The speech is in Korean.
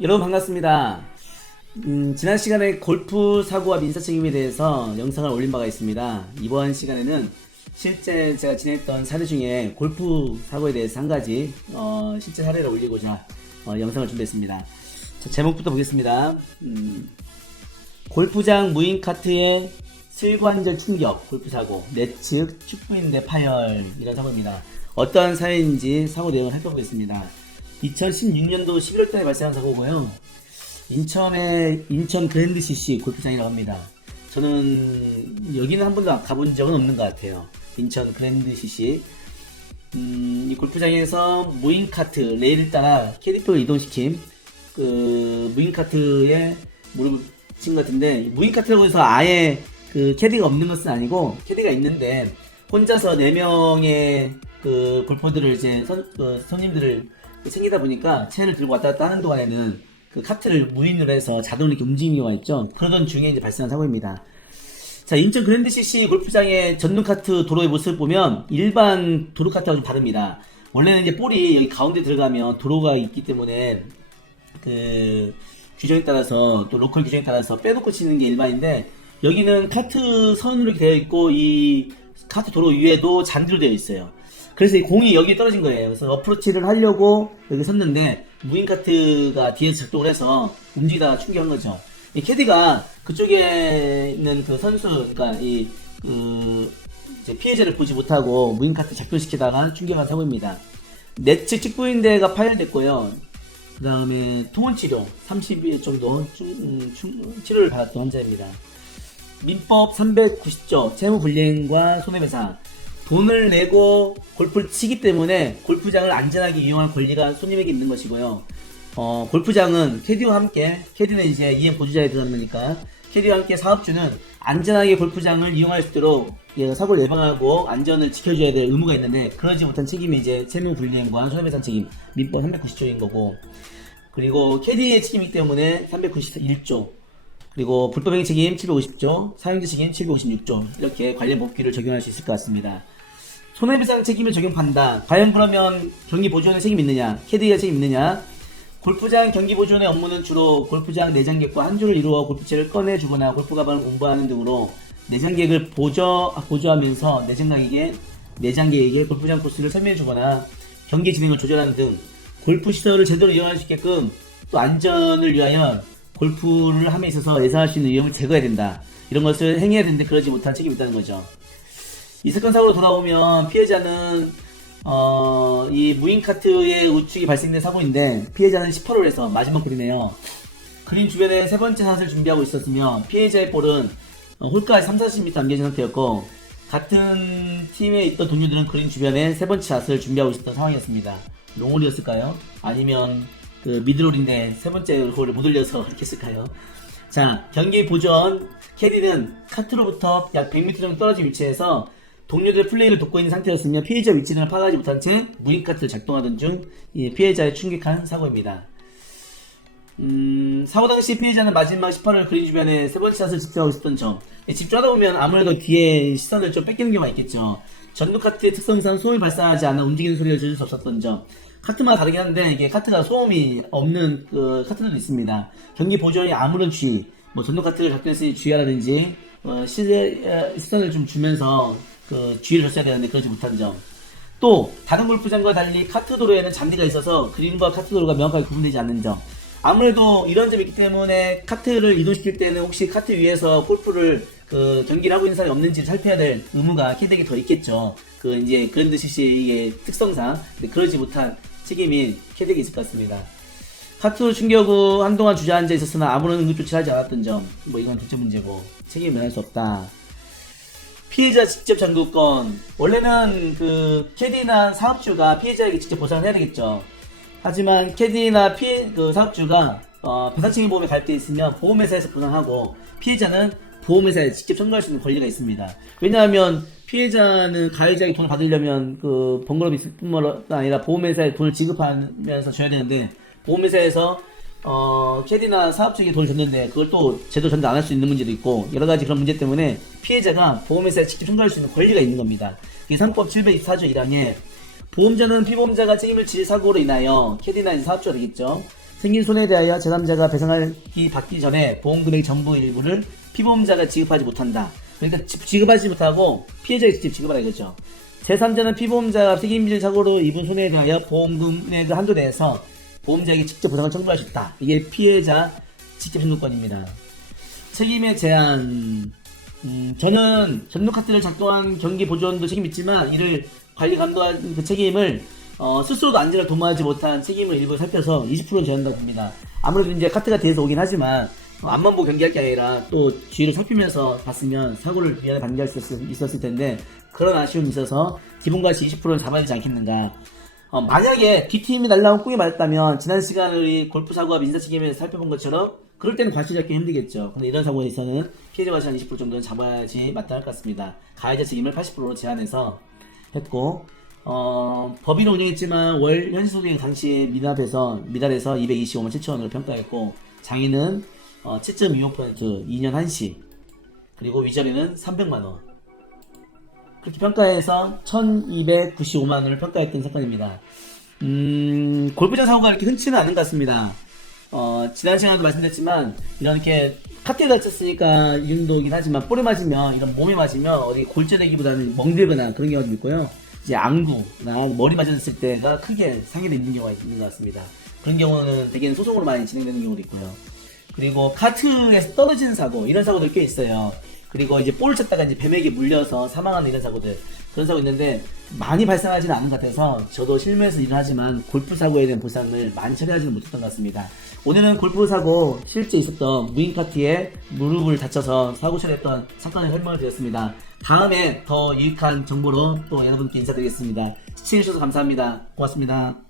여러분 반갑습니다. 지난 시간에 골프 사고와 민사 책임에 대해서 영상을 올린 바가 있습니다. 이번 시간에는 실제 제가 지냈던 사례 중에 골프 사고에 대해서 한 가지 실제 사례를 올리고자 영상을 준비했습니다. 자, 제목부터 보겠습니다. 골프장 무인 카트의 슬관절 충격 골프 사고, 내측 축구인대 파열 이런 사고입니다. 어떠한 사례인지 사고 내용을 살펴보겠습니다. 2016년도 11월달에 발생한 사고고요. 인천 그랜드 CC 골프장이라고 합니다. 저는 여기는 한 번도 가본 적은 없는 것 같아요. 인천 그랜드 CC. 이 골프장에서 무인 카트 레일을 따라 캐디표를 이동시킨 그 무인 카트에 무릎을 친 것 같은데, 무인 카트라고 해서 아예 그 캐디가 없는 것은 아니고 캐디가 있는데 혼자서 4명의 그 골퍼들을 이제 손님들을 챙기다 보니까 체를 들고 왔다 갔다 하는 동안에는 그 카트를 무인으로 해서 자동으로 이렇게 움직이는 경우가 있죠. 그러던 중에 이제 발생한 사고입니다. 자, 인천 그랜드 CC 골프장의 전동 카트 도로의 모습을 보면 일반 도로 카트와 좀 다릅니다. 원래는 이제 볼이 여기 가운데 들어가면 도로가 있기 때문에 그 규정에 따라서 또 로컬 규정에 따라서 빼놓고 치는 게 일반인데, 여기는 카트 선으로 이렇게 되어 있고 이 카트 도로 위에도 잔디로 되어 있어요. 그래서 이 공이 여기 떨어진 거예요. 그래서 어프로치를 하려고 여기 섰는데 무인 카트가 뒤에서 작동을 해서 움직이다가 충격한 거죠. 이 캐디가 그쪽에 있는 그 선수, 그러니까 이제 피해자를 보지 못하고 무인 카트 작동시키다가 충격한 사고입니다. 내측 측부인대가 파열됐고요. 그 다음에 통원치료 30일 정도 치료를 받았던 환자입니다. 민법 390조 채무불이행과 손해배상. 돈을 내고 골프를 치기 때문에 골프장을 안전하게 이용할 권리가 손님에게 있는 것이고요. 골프장은 캐디와 함께, 캐디는 이제 이행 보조자에 들어가니까 캐디와 함께 사업주는 안전하게 골프장을 이용할 수 있도록 사고를 예방하고 안전을 지켜줘야 될 의무가 있는데, 그러지 못한 책임이 이제 채무불이행과 손해배상 책임, 민법 390조인 거고, 그리고 캐디의 책임이기 때문에 391조, 그리고 불법행위 책임 750조, 사용자 책임 756조, 이렇게 관련 법규를 적용할 수 있을 것 같습니다. 손해배상 책임을 적용 판단. 과연 그러면 경기 보존에 책임이 있느냐, 캐디가 책임이 있느냐? 골프장 경기 보존의 업무는 주로 골프장 내장객과 한 줄을 이루어 골프채를 꺼내주거나 골프 가방을 운반하는 등으로 내장객을 보조하면서 내장객에게 골프장 코스를 설명해주거나 경기 진행을 조절하는 등 골프 시설을 제대로 이용할 수 있게끔, 또 안전을 위하여 골프를 함에 있어서 예상할 수 있는 위험을 제거해야 된다. 이런 것을 행해야 되는데 그러지 못한 책임이 있다는 거죠. 이 사건 사고로 돌아오면 피해자는 이 무인 카트의 우측이 발생된 사고인데, 피해자는 18홀에서 해서 마지막 그린이네요. 그린 주변에 세 번째 샷을 준비하고 있었으며 피해자의 볼은 홀까지 30-40m 남겨진 상태였고, 같은 팀에 있던 동료들은 그린 주변에 세 번째 샷을 준비하고 있었던 상황이었습니다. 롱홀이었을까요? 아니면 그 미들홀인데 세 번째 홀을 못 올려서 이렇게 했을까요? 자, 경기 보존. 캐디는 카트로부터 약 100m 정도 떨어진 위치에서 동료들의 플레이를 돕고 있는 상태였으며 피해자 위치를 파악하지 못한 채 무인 카트를 작동하던 중 피해자를 충격한 사고입니다. 사고 당시 피해자는 마지막 18홀 그린 주변에 세 번째 샷을 집중하고 있었던 점. 집중하다 보면 아무래도 뒤에 시선을 좀 뺏기는 경우가 있겠죠. 전동 카트의 특성상 소음이 발생하지 않아 움직이는 소리를 들을 수 없었던 점. 카트마다 다르긴 한데 이게 카트가 소음이 없는 그 카트들도 있습니다. 경기 보존이 아무런 주의, 전동 카트를 작동했으니 주의하라든지 시선을 좀 주면서 그 주의를 줬어야 되는데 그러지 못한 점. 또 다른 골프장과 달리 카트 도로에는 잔디가 있어서 그린과 카트 도로가 명확하게 구분되지 않는 점. 아무래도 이런 점이 있기 때문에 카트를 이동시킬 때는 혹시 카트 위에서 골프를 경기를 하고 있는 사람이 없는지 살펴야 될 의무가 캐디에게 더 있겠죠. 이제 그랜드 CC의 특성상. 그러지 못한 책임이 캐디에게 있을 것 같습니다. 카트 충격 후 한동안 주저앉아 있었으나 아무런 응급조치를 하지 않았던 점. 이건 둘째 문제고 책임을 면할 수 없다. 피해자 직접 장구권. 원래는 그 캐디나 사업주가 피해자에게 직접 보상을 해야 되겠죠. 하지만 캐디나 사업주가 배상책임 보험에 가입되어 있으면 보험회사에서 보상하고, 피해자는 보험회사에 직접 청구할 수 있는 권리가 있습니다. 왜냐하면 피해자는 가해자에게 돈을 받으려면 그 번거로움이 있을 뿐만 아니라 보험회사에 돈을 지급하면서 줘야 되는데, 보험회사에서 캐디나 사업주에게 돈을 줬는데 그걸 또 제대로 전달 안 할 수 있는 문제도 있고, 여러가지 그런 문제 때문에 피해자가 보험회사에 직접 청구할 수 있는 권리가 있는 겁니다. 이 상법 724조 1항에 보험자는 피보험자가 책임을 질 사고로 인하여 캐디나 사업주가 되겠죠. 생긴 손해에 대하여 제3자가 배상하기 받기 전에 보험금액 전부 일부를 피보험자가 지급하지 못한다. 그러니까 지급하지 못하고 피해자가 직접 지급하라 이거죠. 제3자는 피보험자가 책임질 사고로 입은 손해에 대하여 보험금액 한도 내에서 보험자에게 직접 보상을 청구할 수 있다. 이게 피해자 직접 신고권입니다. 책임의 제한. 저는 전동카트를 작동한 경기 보조원도 책임 있지만 이를 관리 감독한 그 책임을 스스로도 안전을 도모하지 못한 책임을 일부 살펴서 20%는 제한다고 봅니다. 아무래도 이제 카트가 뒤에서 오긴 하지만 앞만 보고 경기할 게 아니라 또 뒤를 살피면서 봤으면 사고를 미연에 방지할 수 있었을 텐데 그런 아쉬움이 있어서 기본가치 20%는 잡아야 되지 않겠는가. 만약에 뒷팀이 날라온 꿍이 맞았다면 지난 시간 우리 골프 사고와 민사 책임을 살펴본 것처럼 그럴 때는 과실 잡기 힘들겠죠. 근데 이런 사고에서는 피해자 과실 한 20% 정도는 잡아야지 마땅할 것 같습니다. 가해자 책임을 80%로 제한해서 했고 법인을 운영했지만 월 현실소득 당시에 미달해서 225만 7천원으로 평가했고 장인은 7.25% 2년 한시 그리고 위자료는 300만원 그렇게 평가해서 1295만원을 평가했던 사건입니다. 골프장 사고가 이렇게 흔치는 않은 것 같습니다. 지난 시간에도 말씀드렸지만 이렇게 카트에 다쳤으니까 이 정도긴 하지만 볼에 맞으면 이런 몸에 맞으면 어디 골절되기보다는 멍들거나 그런 경우도 있고요. 이제 안구나 머리 맞았을 때가 크게 상해되는 있는 경우가 있는 것 같습니다. 그런 경우는 대개는 소송으로 많이 진행되는 경우도 있고요. 그리고 카트에서 떨어지는 사고 이런 사고들 꽤 있어요. 그리고 이제 볼을 쳤다가 이제 뱀에게 물려서 사망하는 이런 사고들 그런 사고 있는데 많이 발생하지는 않은 것 같아서 저도 실무에서 일을 하지만 골프 사고에 대한 보상을 많이 처리하지는 못했던 것 같습니다. 오늘은 골프 사고 실제 있었던 무인 카트에 무릎을 다쳐서 사고 처리했던 사건을 설명을 드렸습니다. 다음에 더 유익한 정보로 또 여러분께 인사드리겠습니다. 시청해주셔서 감사합니다. 고맙습니다.